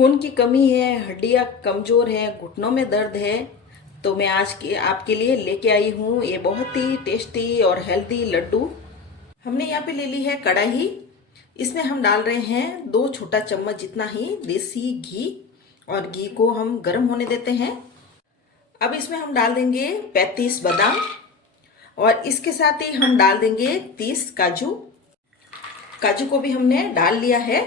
खून की कमी है, हड्डियां कमज़ोर हैं, घुटनों में दर्द है, तो मैं आज के आपके लिए लेके आई हूँ ये बहुत ही टेस्टी और हेल्दी लड्डू। हमने यहाँ पे ले ली है कढ़ाई। इसमें हम डाल रहे हैं 2 छोटा चम्मच जितना ही देसी घी और घी को हम गर्म होने देते हैं। अब इसमें हम डाल देंगे 35 बादाम और इसके साथ ही हम डाल देंगे 30 काजू। काजू को भी हमने डाल लिया है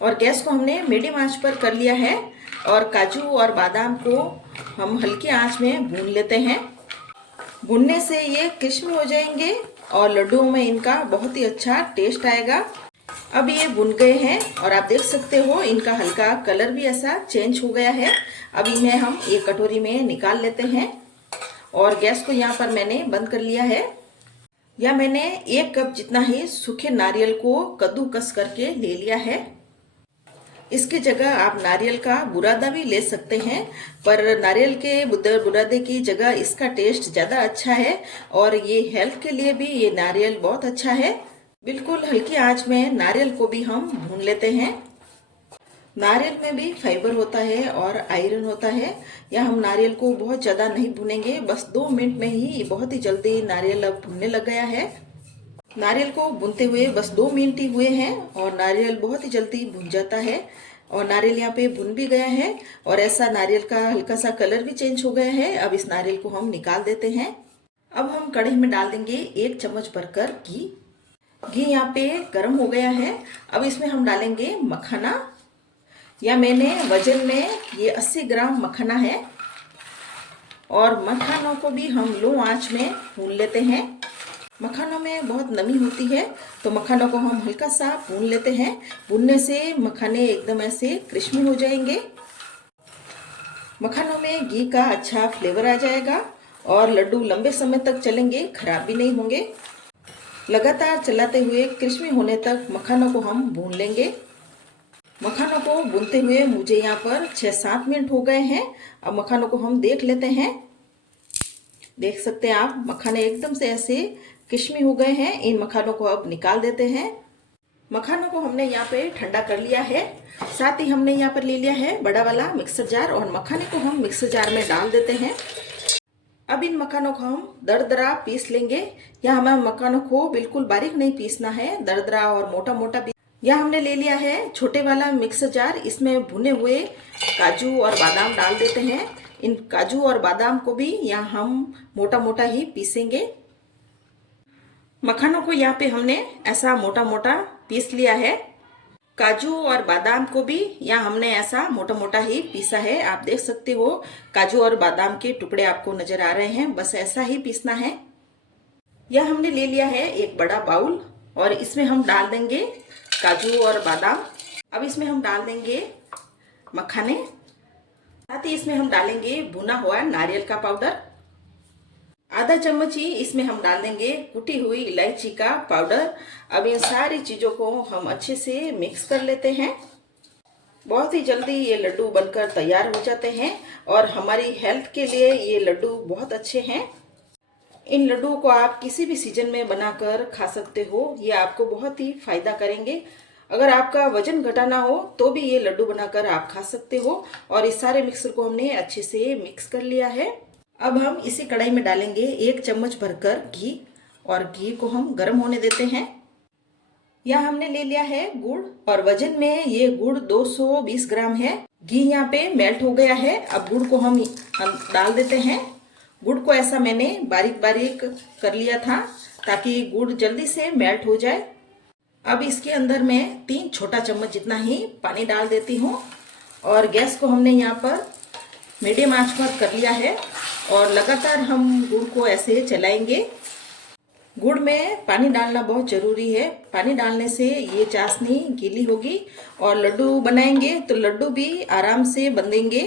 और गैस को हमने मीडियम आंच पर कर लिया है और काजू और बादाम को हम हल्की आंच में भून लेते हैं। भूनने से ये क्रिस्पी हो जाएंगे और लड्डुओं में इनका बहुत ही अच्छा टेस्ट आएगा। अब ये भुन गए हैं और आप देख सकते हो इनका हल्का कलर भी ऐसा चेंज हो गया है। अब इन्हें हम एक कटोरी में निकाल लेते हैं और गैस को यहाँ पर मैंने बंद कर लिया है। या मैंने 1 कप जितना ही सूखे नारियल को कद्दूकस करके ले लिया है। इसकी जगह आप नारियल का बुरादा भी ले सकते हैं, पर नारियल के बुरादे की जगह इसका टेस्ट ज़्यादा अच्छा है और ये हेल्थ के लिए भी ये नारियल बहुत अच्छा है। बिल्कुल हल्की आंच में नारियल को भी हम भून लेते हैं। नारियल में भी फाइबर होता है और आयरन होता है। या हम नारियल को बहुत ज़्यादा नहीं भूनेंगे, बस 2 मिनट में ही बहुत ही जल्दी नारियल अब भुनने लग गया है। नारियल को भूनते हुए बस 2 मिनट ही हुए हैं और नारियल बहुत ही जल्दी भुन जाता है और नारियल यहाँ पे भुन भी गया है और ऐसा नारियल का हल्का सा कलर भी चेंज हो गया है। अब इस नारियल को हम निकाल देते हैं। अब हम कढ़ाई में डाल देंगे 1 चम्मच भरकर घी। घी यहाँ पे गर्म हो गया है। अब इसमें हम डालेंगे मखाना। या मैंने वजन में ये 80 ग्राम मखाना है और मखानों को भी हम लो आंच में भून लेते हैं। मखानों में बहुत नमी होती है तो मखानों को हम हल्का सा भून लेते हैं। भूनने से मखाने एकदम ऐसे क्रिस्पी हो जाएंगे। मखानों में घी का अच्छा फ्लेवर आ जाएगा और लड्डू लंबे समय तक चलेंगे, खराब भी नहीं होंगे। लगातार चलाते हुए क्रिस्पी होने तक मखानों को हम भून लेंगे। मखानों को भूनते हुए मुझे यहाँ पर 6-7 मिनट हो गए हैं। अब मखानों को हम देख लेते हैं। देख सकते हैं आप, मखाने एकदम से ऐसे क्रिस्पी हो गए हैं। इन मखानों को अब निकाल देते हैं। मखानों को हमने यहाँ पे ठंडा कर लिया है। साथ ही हमने यहाँ पर ले लिया है बड़ा वाला मिक्सर जार और मखाने को हम मिक्सर जार में डाल देते हैं। अब इन मखानों को हम दरदरा पीस लेंगे। या हमें मखानों को बिल्कुल बारीक नहीं पीसना है, दरदरा और मोटा मोटा पीस। यहाँ हमने ले लिया है छोटे वाला मिक्सर जार। इसमें भुने हुए काजू और बादाम डाल देते हैं। इन काजू और बादाम को भी यहाँ हम मोटा मोटा ही पीसेंगे। मखानों को यहाँ पे हमने ऐसा मोटा मोटा पीस लिया है। काजू और बादाम को भी यहाँ हमने ऐसा मोटा मोटा ही पीसा है। आप देख सकते हो काजू और बादाम के टुकड़े आपको नजर आ रहे हैं, बस ऐसा ही पीसना है। यह हमने ले लिया है एक बड़ा बाउल और इसमें हम डाल देंगे काजू और बादाम। अब इसमें हम डाल देंगे मखाने। साथ ही इसमें हम डालेंगे भुना हुआ नारियल का पाउडर। आधा चम्मच ही इसमें हम डाल देंगे कुटी हुई इलायची का पाउडर। अब इन सारी चीज़ों को हम अच्छे से मिक्स कर लेते हैं। बहुत ही जल्दी ये लड्डू बनकर तैयार हो जाते हैं और हमारी हेल्थ के लिए ये लड्डू बहुत अच्छे हैं। इन लड्डुओं को आप किसी भी सीजन में बनाकर खा सकते हो। ये आपको बहुत ही फायदा करेंगे। अगर आपका वजन घटाना हो तो भी ये लड्डू बनाकर आप खा सकते हो। और इस सारे मिक्सर को हमने अच्छे से मिक्स कर लिया है। अब हम इसी कढ़ाई में डालेंगे 1 चम्मच भरकर घी और घी को हम गर्म होने देते हैं। यहाँ हमने ले लिया है गुड़ और वजन में ये गुड़ 220 ग्राम है। घी यहाँ पे मेल्ट हो गया है। अब गुड़ को हम डाल देते हैं। गुड़ को ऐसा मैंने बारीक बारीक कर लिया था ताकि गुड़ जल्दी से मेल्ट हो जाए। अब इसके अंदर मैं 3 छोटा चम्मच जितना ही पानी डाल देती हूँ और गैस को हमने यहाँ पर मीडियम आंच पर कर लिया है और लगातार हम गुड़ को ऐसे चलाएंगे। गुड़ में पानी डालना बहुत ज़रूरी है। पानी डालने से ये चाशनी गीली होगी और लड्डू बनाएंगे तो लड्डू भी आराम से बंधेंगे।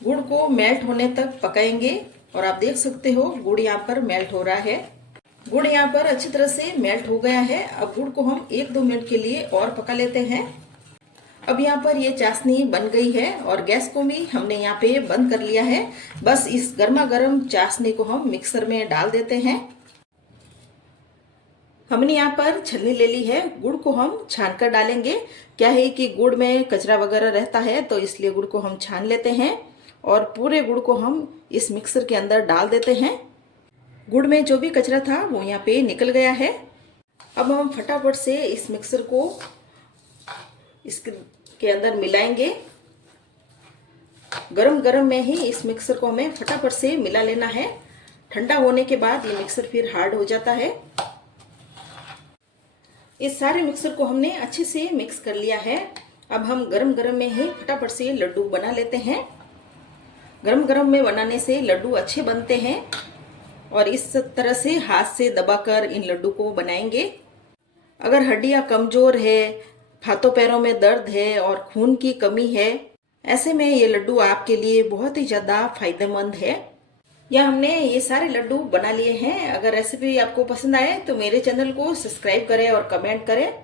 गुड़ को मेल्ट होने तक पकाएंगे और आप देख सकते हो गुड़ यहाँ पर मेल्ट हो रहा है। गुड़ यहाँ पर अच्छी तरह से मेल्ट हो गया है। अब गुड़ को हम 1-2 मिनट के लिए और पका लेते हैं। अब यहाँ पर ये चाशनी बन गई है और गैस को भी हमने यहाँ पे बंद कर लिया है। बस इस गर्मा गर्म चाशनी को हम मिक्सर में डाल देते हैं। हमने यहाँ पर छलनी ले ली है। गुड़ को हम छान कर डालेंगे। क्या है कि गुड़ में कचरा वगैरह रहता है, तो इसलिए गुड़ को हम छान लेते हैं और पूरे गुड़ को हम इस मिक्सर के अंदर डाल देते हैं। गुड़ में जो भी कचरा था वो यहाँ पे निकल गया है। अब हम फटाफट से इस मिक्सर को इसके अंदर मिलाएंगे। गरम गरम में ही इस मिक्सर को हमें फटाफट से मिला लेना है। ठंडा होने के बाद ये मिक्सर फिर हार्ड हो जाता है। इस सारे मिक्सर को हमने अच्छे से मिक्स कर लिया है। अब हम गरम गरम में ही फटाफट से लड्डू बना लेते हैं। गरम गरम में बनाने से लड्डू अच्छे बनते हैं और इस तरह से हाथ से दबाकर इन लड्डू को बनाएंगे। अगर हड्डियां कमजोर है, हाथों पैरों में दर्द है और खून की कमी है, ऐसे में ये लड्डू आपके लिए बहुत ही ज़्यादा फायदेमंद है। या हमने ये सारे लड्डू बना लिए हैं। अगर रेसिपी आपको पसंद आए तो मेरे चैनल को सब्सक्राइब करें और कमेंट करें।